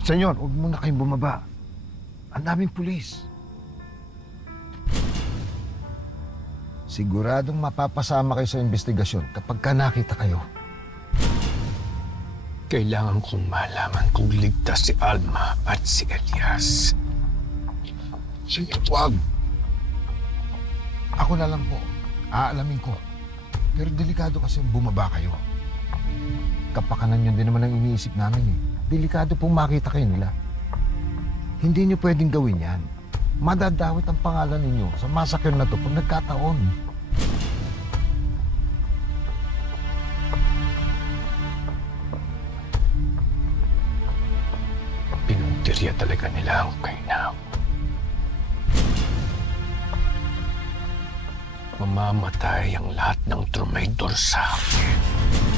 Senyor, huwag muna kayong bumaba. Ang daming pulis. Siguradong mapapasama kayo sa investigasyon kapag ka nakita kayo. Kailangan kong malaman kung ligtas si Alma at si Elias. Sige, wag. Ako na lang po. Aalamin ko. Pero delikado kasi bumaba kayo. Kapakanan yun din naman ang iniisip namin eh. Delikado pong makita kayo nila. Hindi nyo pwedeng gawin yan. Madadawit ang pangalan ninyo sa masakyan na to pag nagkataon. Pinuntirya talaga nila ako kay Now. Mamamatay ang lahat ng trumaydor sa akin.